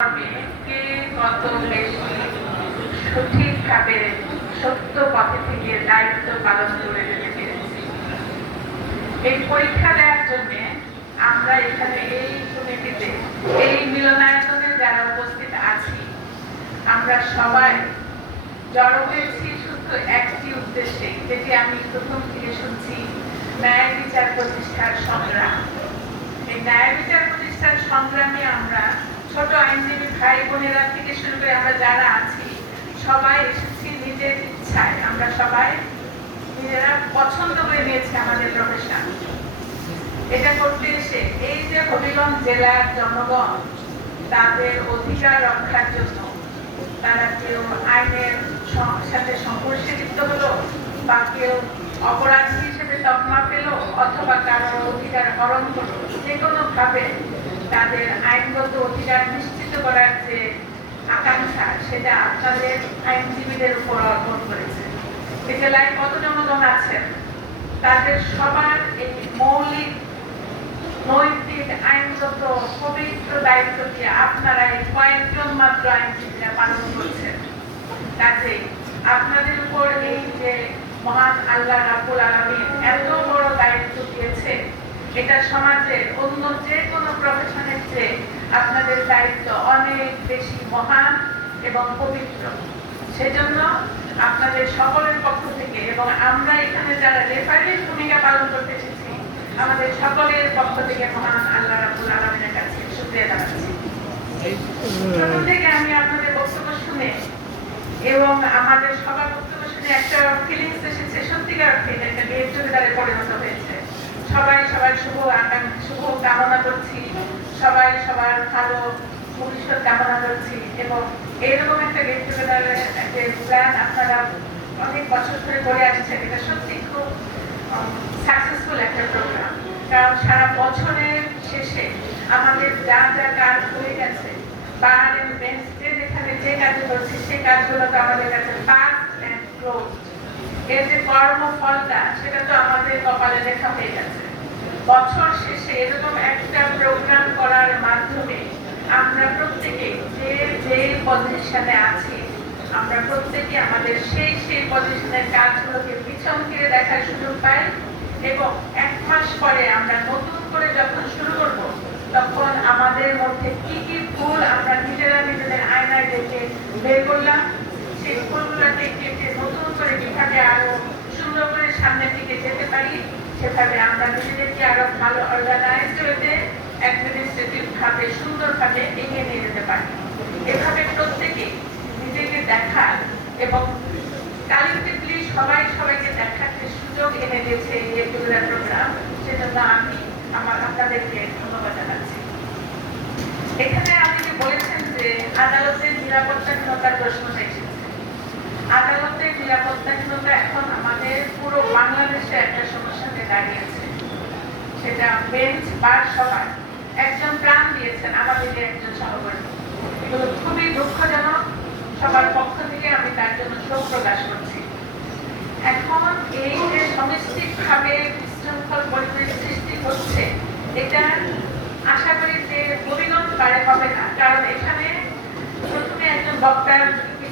কর্মে কে কত যারা উপস্থিত আছি আমরা সবাই জড়ো হয়েছি শুধু একটি উদ্দেশ্যে যেটি আমি প্রথম থেকে শুনছি ন্যায় বিচার প্রতিষ্ঠার সংগ্রাম। এই ন্যায় বিচার প্রতিষ্ঠার সংগ্রামে আমরা ছোট আইনজীবী ভাই বোনেরা থেকে শুরু করে আমরা যারা আছি, সবাই এসেছি নিজের ইচ্ছায়। আমরা সবাই নিজেরা পছন্দ করে নিয়েছি আমাদের প্রফেশন এটা করতে এসে এই যে হবিগঞ্জ জেলার জনগণ, তাদের অধিকার রক্ষার জন্য তারা কেউ আইনের সাথে সংঘর্ষে লিপ্ত হলো বা কেউ অপরাধী হিসেবে তকমা পেল অথবা কারও অধিকার হরণ করল যে কোনো ভাবে তাদের আইনগত অধিকার নিশ্চিত করার যে আকাঙ্ক্ষা, সেটা আপনাদের আইনজীবীদের উপর অর্পণ করেছে। এই জেলায় কত জনগণ আছেন? তাদের সবার এই মৌলিক, নৈতিক, আইনগত, পবিত্র দায়িত্ব দিয়ে আপনারা এই কয়েকজন মাত্র আইনজীবীরা পালন করছেন। কাজেই আপনাদের উপর এই যে মহান আল্লাহ রাবুল আলমী এত বড় দায়িত্ব দিয়েছে এটা সমাজের অন্য যে কোনো প্রফেশনের চেয়ে আপনাদের দায়িত্ব অনেক বেশি মহান এবং পবিত্র। সেজন্য আপনাদের সকলের পক্ষ থেকে এবং আমরা এখানে যারা রেফারির ভূমিকা পালন করতে এসেছি, আমাদের সকলের পক্ষ থেকে মহান আল্লাহ রাবুল আলমিনের কাছে শুক্রিয়া জানাচ্ছি। থেকে আমি আপনাদের বক্তব্য শুনে এবং আমাদের সবার বক্তব্য শুনে একটা ফিলিংস এসেছে, সত্যিকার এটা একটা গেট টুগেদারে পরিণত হয়েছে। সবাই সবার শুভ শুভ কামনা করছি। সবাই সবার ভালো ভবিষ্যৎ কামনা করছি এবং এইরকম একটা গেট টুগেদারের একটা প্ল্যান আপনারা অনেক বছর ধরে করে আসছেন, এটা সত্যি খুব সাকসেসফুল একটা প্রোগ্রাম কারণ সারা বছরের শেষে আমাদের যা যা কাজ হয়ে গেছে বার এন্ড বেঞ্চ যে যে কাজ করছে সেই কাজগুলো তো আমাদের কাছে পাস অ্যান্ড ক্লোজ এর যে কর্মফলটা সেটা তো আমাদের কপালে লেখা হয়ে গেছে। বছর শেষে এরকম একটা প্রোগ্রাম করার মাধ্যমে আমরা প্রত্যেকে যে যে পজিশনে আছি, আমরা প্রত্যেকে আমাদের সেই সেই পজিশনের কাজগুলোকে পিছন ফিরে দেখার সুযোগ পাই এবং এক মাস পরে আমরা নতুন করে যখন শুরু করব, তখন আমাদের মধ্যে কি কি ভুল আমরা নিজেরা নিজেদের আয়নায় দেখে বের করলাম, সেই ভুলগুলোকে কেটে নতুন করে কীভাবে আরও সুন্দর করে সামনের দিকে যেতে পারি, সেভাবে আমরা নিজেদেরকে আরও ভালো অর্গানাইজ হতে অ্যাডমিনিস্ট্রেটিভ ভাবে, সুন্দরভাবে এগিয়ে নিয়ে যেতে পারি। এভাবে প্রত্যেকে নিজেকে দেখার এবং কালেক্টিভলি সবাই সবাইকে দেখার সুযোগ এনে দিয়েছে এই এগুলার প্রোগ্রাম সেজন্য আমি আমার আপনাদেরকে ধন্যবাদ জানাচ্ছি। এখানে আপনি বলেছেন যে আদালতের প্রশ্নটা এসেছে আদালতের নিরাপত্তাহীনতা এখন আমাদের পুরো বাংলাদেশে একটা সমস্যা হয়ে দাঁড়িয়েছে। সেটা বেঞ্চ বার সভায় একজন প্রাণ দিয়েছেন আমাদের একজন সহকর্মী। খুবই দুঃখজনক। সবার পক্ষ থেকে আমি তার জন্য শোক প্রকাশ করছি। এখন এই যে সমষ্টিকভাবে বিশৃঙ্খল পরিবেশ সৃষ্টি হচ্ছে, এটা আশা করি যে হবিগঞ্জ বারে হবে না। কারণ এখানে প্রথমে একজন বক্তার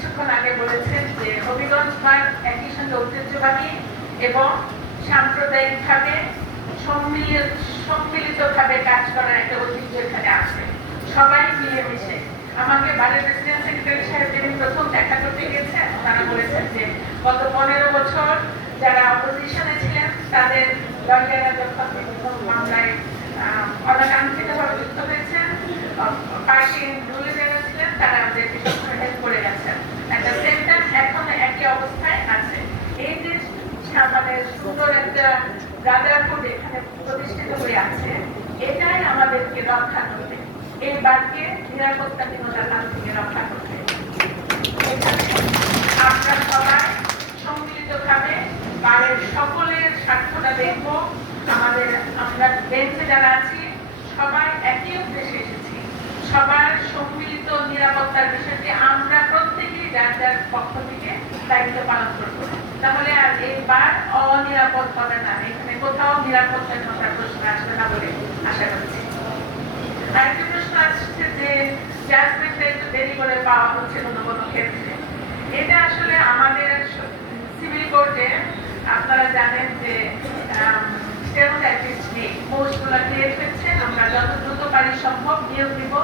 কিছুক্ষণ আগে বলেছেন যে হবিগঞ্জ বার একই সঙ্গে ঐতিহ্যবাহী এবং সাম্প্রদায়িকভাবে সম্মিলিত, সম্মিলিতভাবে কাজ করার একটা ঐতিহ্য এখানে আছে। সবাই মিলেমিশে। আমাকে বারের প্রেসিডেন্ট সেক্রেটারি সাহেব যিনি প্রথম দেখা করতে গেছেন তারা বলেছেন যে গত পনেরো বছর যারা অপোজিশনে ছিলেন, তাদের লয়াররা যখন বিভিন্ন মামলায় অনাকাঙ্ক্ষিতভাবে যুক্ত হয়েছেন পার্টি রুলে যারা ছিলেন, তারা আমাদেরকে সবসময় হেল্প করে গেছেন একটা সেন্টার মানে সবাই সম্মিলিতভাবে বারের সকলের স্বার্থটা দেখব। আমাদের, আমরা বেঞ্চে যারা আছি, সবাই একই উদ্দেশ্যে এসেছি। সবার সম্মিলিত নিরাপত্তার বিষয়টি যার পক্ষ থেকে দায়িত্ব পালন করব। তাহলে আর এইবার অনিরাপদ হবে না। এখানে কোথাও নিরাপত্তাহীনতার প্রশ্ন আসবে না বলে আশা করছি। আরেকটা প্রশ্ন আসছে যে, জাজমেন্টটা একটু দেরি করে পাওয়া হচ্ছে কোনো কোনো ক্ষেত্রে। এটা আসলে আমাদের সিভিল কোর্টে আপনারা জানেন যে ক্রিয়েট হচ্ছে আমরা যত দ্রুত পারি সম্ভব নিয়োগ দিব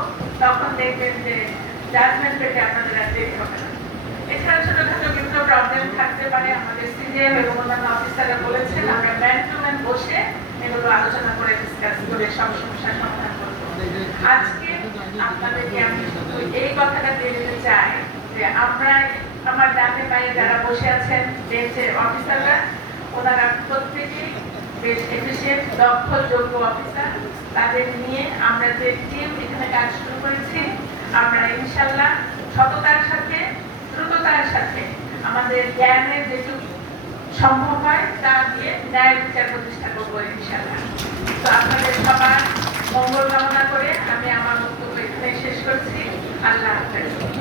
তখন দেখবেন যে, জাজমেন্ট পেতে আপনাদের আর দেরি হবে না এছাড়া ছোটখাটো বিভিন্ন প্রবলেম থাকতে পারে আমাদের সিনিয়র এবং অন্যান্য অফিসাররা বলেছেন, আমরা ম্যান টু ম্যান বসে এগুলো আলোচনা করে ডিসকাস করে সব সমস্যার সমাধান করব। আজকে আপনাদেরকে আমি এই কথাটা দিয়ে দিতে চাই যে আমরা, আমার ডানে পায়ে যারা বসে আছেন, বেঞ্চের অফিসাররা ওনারা প্রত্যেকেই বেশ এফিসিয়েন্ট দক্ষ, যোগ্য অফিসার তাদের নিয়ে আমরা যে টিম এখানে কাজ শুরু করেছি, আমরা ইনশাল্লাহ সততার সাথে, দ্রুততার সাথে আমাদের জ্ঞানের যেটুকু সম্ভব হয়, তা দিয়ে ন্যায় বিচার প্রতিষ্ঠা করব ইনশাল্লাহ তো আপনাদের সবার মঙ্গল কামনা করে আমি আমার বক্তব্য এখানে শেষ করছি। আল্লাহ হাফেজ।